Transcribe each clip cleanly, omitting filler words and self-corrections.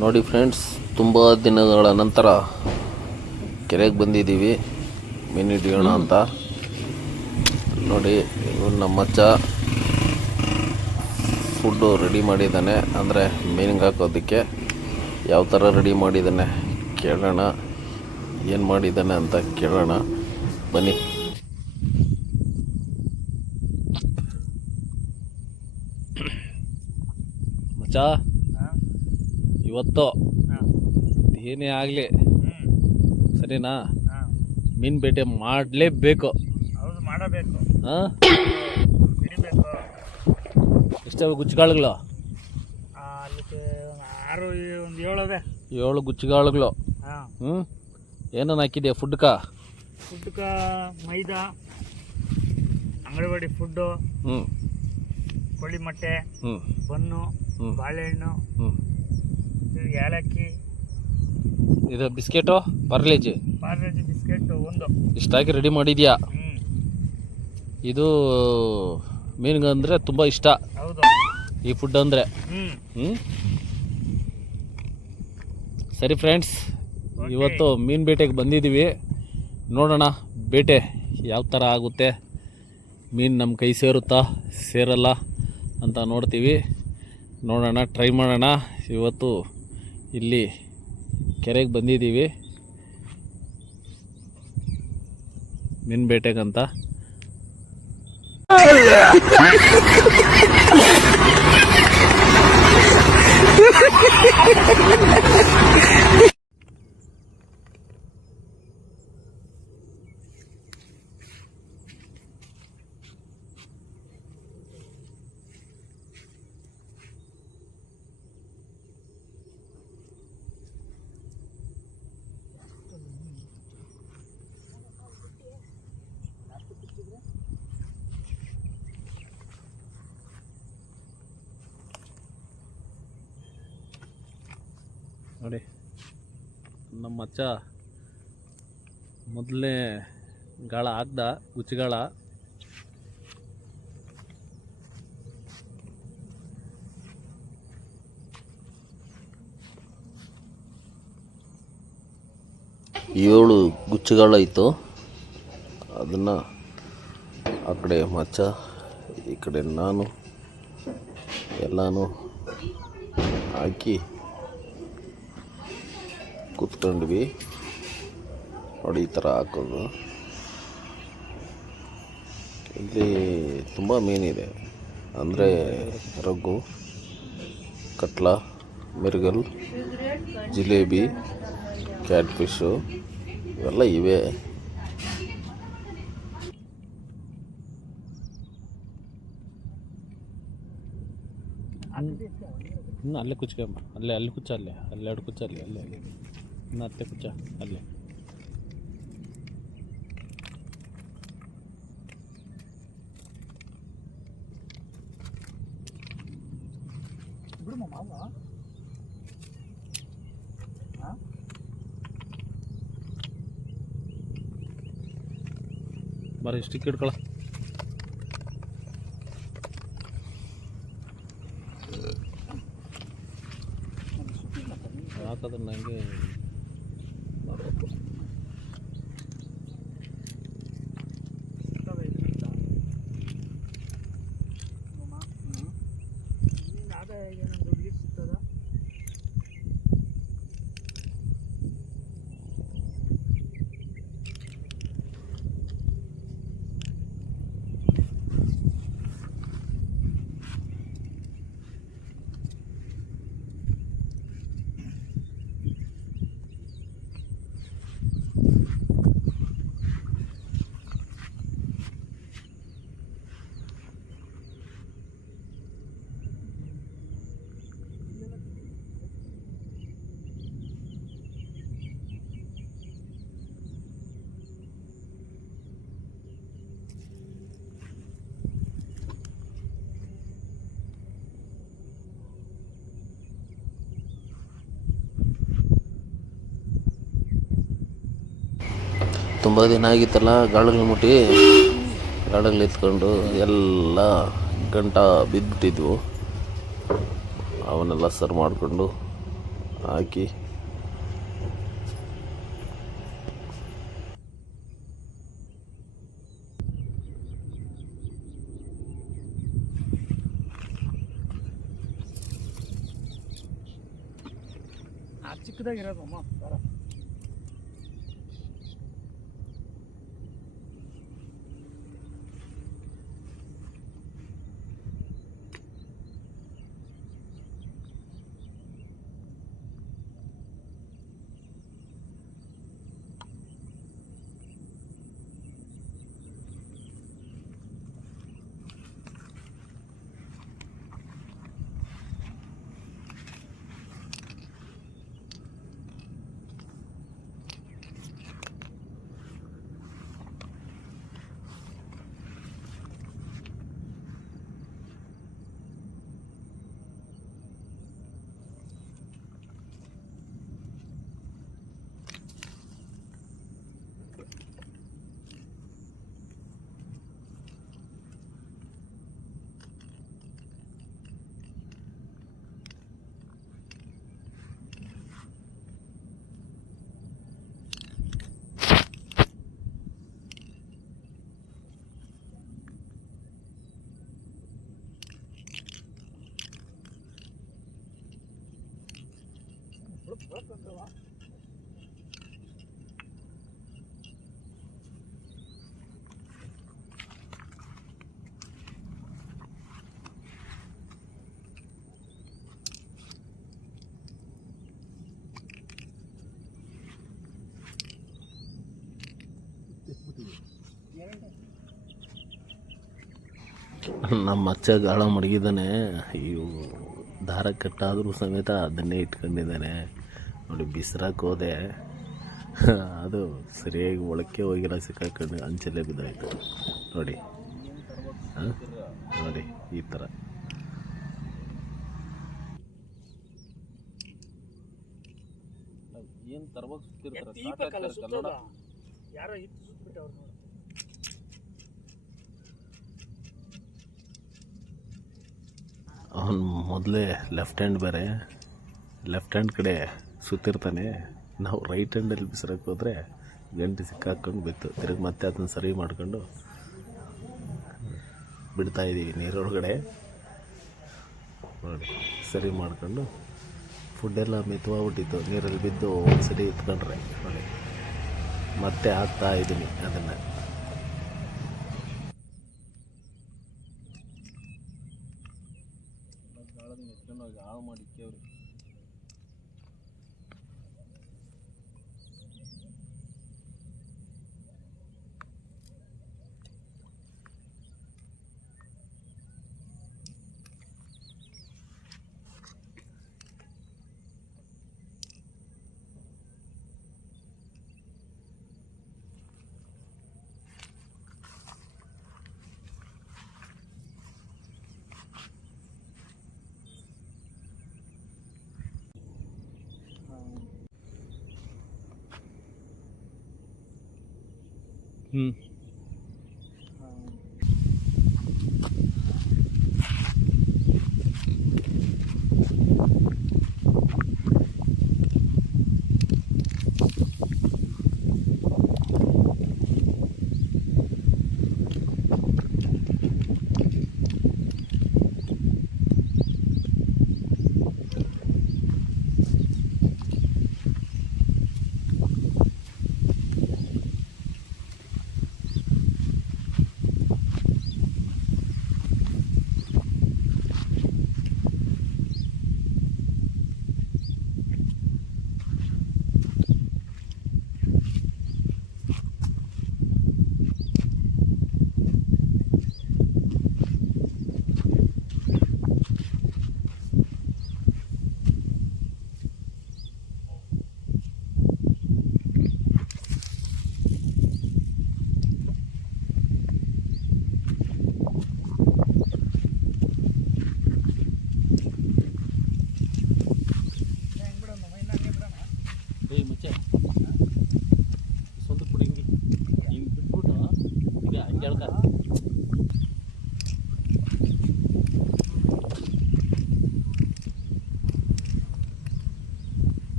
ನೋಡಿ ಫ್ರೆಂಡ್ಸ್, ತುಂಬ ದಿನಗಳ ನಂತರ ಕೆರೆಗೆ ಬಂದಿದ್ದೀವಿ ಮೀನು ಹಿಡಿಯೋಣ ಅಂತ. ನೋಡಿ, ಇವನು ನಮ್ಮ ಮಚ್ಚ ಫುಡ್ಡು ರೆಡಿ ಮಾಡಿದ್ದಾನೆ, ಅಂದರೆ ಮೀನಿಗೆ ಹಾಕೋದಕ್ಕೆ ಯಾವ ಥರ ರೆಡಿ ಮಾಡಿದ್ದಾನೆ ಕೇಳೋಣ. ಏನು ಮಾಡಿದ್ದಾನೆ ಅಂತ ಕೇಳೋಣ, ಬನ್ನಿ. ಮಚ್ಚ, ಇವತ್ತು ಏನೇ ಆಗಲಿ ಸರಿನಾ, ಮೀನು ಬೇಟೆ ಮಾಡಲೇಬೇಕು. ಹೌದು, ಮಾಡಬೇಕು. ಹಾಂ, ಹಿಡಿಬೇಕು. ಎಷ್ಟೇ ಗುಚ್ಚಗಾಳುಗಳು? ಅಲ್ಲಿಗೆ 6 ಒಂದು 7 ಅವೆ. 7 ಗುಚ್ಚಗಾಳುಗಳು. ಹಾಂ. ಏನನ್ನು ಹಾಕಿದೆಯಾ ಫುಡ್ಕ? ಮೈದಾ, ಅಂಗನವಾಡಿ ಫುಡ್ಡು, ಕೋಳಿ ಮೊಟ್ಟೆ, ಬನ್ನು, ಬಾಳೆಹಣ್ಣು, ಏಲಕ್ಕಿ, ಇದು ಬಿಸ್ಕೆಟು, ಪಾರ್ಲೇಜಿ ಬಿಸ್ಕೆಟ್ ಒಂದು ಇಷ್ಟಾಗಿ ರೆಡಿ ಮಾಡಿದ್ಯಾ? ಇದು ಮೀನಿಗಂದರೆ ತುಂಬ ಇಷ್ಟ. ಹೌದು, ಈ ಫುಡ್ ಅಂದರೆ. ಸರಿ ಫ್ರೆಂಡ್ಸ್, ಇವತ್ತು ಮೀನು ಬೇಟೆಗೆ ಬಂದಿದ್ದೀವಿ. ನೋಡೋಣ ಬೇಟೆ ಯಾವ ಥರ ಆಗುತ್ತೆ, ಮೀನು ನಮ್ಮ ಕೈ ಸೇರುತ್ತಾ ಸೇರಲ್ಲ ಅಂತ ನೋಡ್ತೀವಿ. ನೋಡೋಣ, ಟ್ರೈ ಮಾಡೋಣ. ಇವತ್ತು ಇಲ್ಲಿ ಕೆರೆಗೆ ಬಂದಿದ್ದೀವಿ ಮೀನು ಬೇಟೆಗಂತ. ನೋಡಿ, ನಮ್ಮ ಮಚ್ಚ ಮೊದಲನೇ ಗಾಳ ಹಾಕ್ದ, ಗುಚ್ಚಿಗಾಳ. ಏಳು ಗುಚ್ಚುಗಾಳ ಇತ್ತು. ಅದನ್ನು ಆ ಕಡೆ ಮಚ್ಚ, ಈ ಕಡೆ ನಾನು ಎಲ್ಲನೂ ಹಾಕಿ ಕೂತ್ಕೊಂಡ್ವಿ. ನೋಡಿ, ಈ ಥರ ಹಾಕೋದು. ಇಲ್ಲಿ ತುಂಬ ಮೀನಿದೆ, ಅಂದರೆ ರಗ್ಗು, ಕಟ್ಲ, ಮಿರ್ಗಲ್, ಜಿಲೇಬಿ, ಕ್ಯಾಟ್ ಫಿಶ್ಶು ಇವೆಲ್ಲ ಇವೆ. ಇನ್ನು ಅಲ್ಲೇ ಕುಚ್ಕೊಂಬ, ಅಲ್ಲಿ ಕುಚ್ಚ, ಅಲ್ಲೇ 2 ಕುಚ್ಚ, ಅಲ್ಲೇ ಇನ್ನು ಅತ್ತೆ ಕುಚ್ಚ ಅಲ್ಲೇ. ಬರೀ ಸ್ಟಿಕ್ ಹಿಡ್ಕೊಳ. ಹಾಕೋದ್ರೆ ನನಗೆ ತುಂಬ ದಿನ ಆಗಿತ್ತಲ್ಲ ಗಾಳಗಳು ಮುಟ್ಟಿ, ಗಾಳಗಳು ಎತ್ಕೊಂಡು ಎಲ್ಲ ಗಂಟ ಬಿದ್ದುಬಿಟ್ಟಿದ್ವು. ಅವನ್ನೆಲ್ಲ ಸರ್ವ್ ಮಾಡಿಕೊಂಡು ಹಾಕಿ ಚಿಕ್ಕದಾಗಿರೋದು ಅಮ್ಮ ಸರ. ನಮ್ಮ ಮಚ್ಚ ಗಾಳ ಮಡಗಿದ್ದಾನೆ. ಇವು ದಾರ ಕಟ್ಟಾದರೂ ಸಮೇತ ಅದನ್ನೇ ಇಟ್ಕೊಂಡಿದ್ದಾನೆ ನೋಡಿ. ಬಿಸ್ರಾಕ್ ಹೋದೆ, ಅದು ಸರಿಯಾಗಿ ಒಳಕ್ಕೆ ಹೋಗಿಲ್ಲ, ಸಿಕ್ಕಾಕೊಂಡು ಅಂಚಲ್ಲೇ ಬಿದ್ದಾಯಿತು ನೋಡಿ. ನೋಡಿ ಈ ಥರ ಏನು ತರ್ಬೇಕು ಸುತ್ತಿರ್ತಾರೆ. ಯಾರೋ ಇತ್ತು ಸುತ್ತಬಿಟ್ಟವ್ರು ನೋಡಿ. ಅವನು ಮೊದಲೇ ಲೆಫ್ಟ್ ಹ್ಯಾಂಡ್ ಬೇರೆ, ಲೆಫ್ಟ್ ಹ್ಯಾಂಡ್ ಕಡೆ ಸುತ್ತಿರ್ತಾನೆ. ನಾವು ರೈಟ್ ಹ್ಯಾಂಡಲ್ಲಿ ಬಿಸಿರಕ್ಕೆ ಹೋದರೆ ಗಂಟೆ ಸಿಕ್ಕಾಕೊಂಡು ಬಿತ್ತು. ತಿರುಗಿ ಮತ್ತೆ ಅದನ್ನು ಸರಿ ಮಾಡ್ಕೊಂಡು ಬಿಡ್ತಾಯಿದ್ದೀವಿ ನೀರೊಳಗಡೆ ನೋಡಿ. ಸರಿ ಮಾಡ್ಕೊಂಡು ಫುಡ್ಡೆಲ್ಲ ಮೆತ್ತವಾಗ್ಬಿಟ್ಟಿತ್ತು, ನೀರಲ್ಲಿ ಬಿದ್ದು ಒಂದು ಸರಿ ಎತ್ಕೊಂಡ್ರೆ ನೋಡಿ. ಮತ್ತೆ ಹಾಕ್ತಾ ಇದ್ದೀನಿ ಅದನ್ನು. ಹಾಳು ಮಾಡಿಕ್ಕೇವ್ರಿ.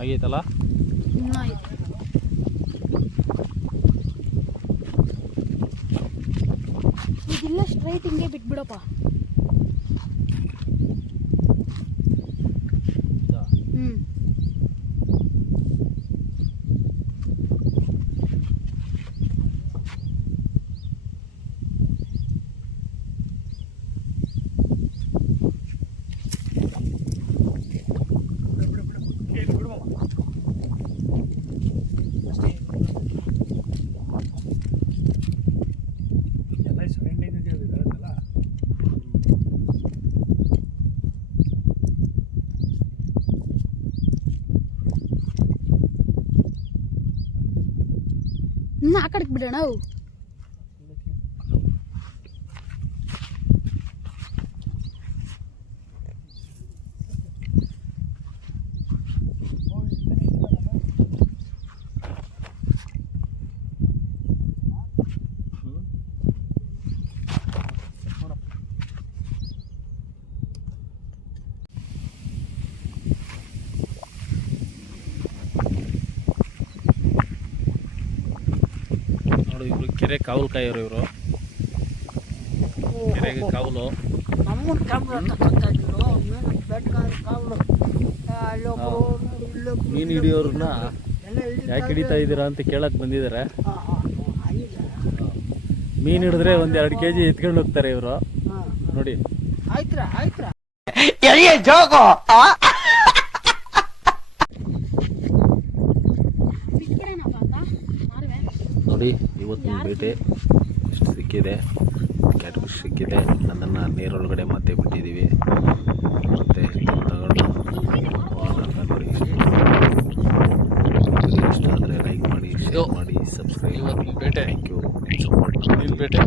ಆಗೈತಲ್ಲ. ಇನ್ನೂ ಐತೆ. ಇದಿಲ್ಲ ಸ್ಟ್ರೈಟ್ ಹಿಂಗೆ ಬಿಟ್ಬಿಡಪ್ಪ. ಹ್ಞೂ ಬಿಡು ಮಾಮ. ಅಷ್ಟೇ ಎಲ್ಲ ಸರೌಂಡಿಂಗ್ ಇರೋದಲ್ಲ. ಇನ್ನು ಆ ಕಡೆಗೆ ಬಿಡೋಣ. ಅವು ನೋಡಿ ಇವರು ಕೆರೆ ಕಾವಲು ಕಾಯೋರು. ಇವರು ಕೆರೆಗೆ ಕಾವಲು. ನಮ್ಮನ್ನು ಕಾವಲು ತಗೊಂಡಿದ್ರು. ಕಾವಲು ಮೀನು ಹಿಡಿಯೋರನ್ನ ಯಾಕೆ ಹಿಡಿತಾ ಇದ್ದೀರಾ ಅಂತ ಕೇಳಕ್ ಬಂದಿದ್ದಾರೆ. ಮೀನು ಹಿಡಿದ್ರೆ ಒಂದ್ 2 kg ಎತ್ಕೊಂಡು ಹೋಗ್ತಾರೆ ಇವರು. ನೋಡಿ ಆಯ್ತ್ರ ಆಯ್ತ್ರ ನೋಡಿ ಇವತ್ತಿನ ಬೇಟೆ ಇಷ್ಟು ಸಿಕ್ಕಿದೆ. ಕ್ಯಾಟ್ಫಿಶ್ ಸಿಕ್ಕಿದೆ. ನನ್ನನ್ನು ನೀರೊಳಗಡೆ ಮತ್ತೆ ಬಿಟ್ಟಿದ್ದೀವಿ. ಮತ್ತೆ ತಗೊಂಡು ನೋಡಿ. ಇಷ್ಟ ಆದರೆ ಲೈಕ್ ಮಾಡಿ, ಶೇರ್ ಮಾಡಿ, ಸಬ್ಸ್ಕ್ರೈಬ್ ಮಾಡಿ. Thank you. ಬೇಟೆ